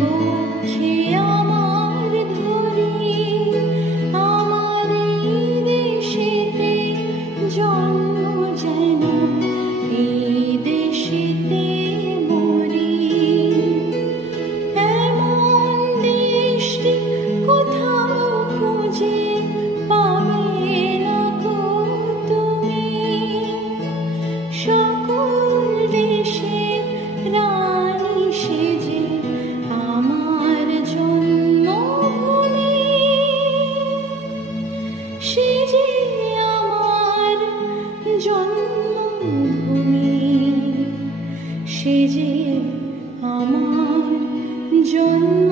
বক্ষে আমার ধরি, আমার এই দেশেতে জন্ম যেন এই দেশেতে মরি। এমন দেশটি কোথাও খুঁজে পাবে না গো তুমি, সকল দেশের রানী সেজে আমার জন্মভূমি, সেজে আমার জন্মভূমি, সেজে আমার জন্ম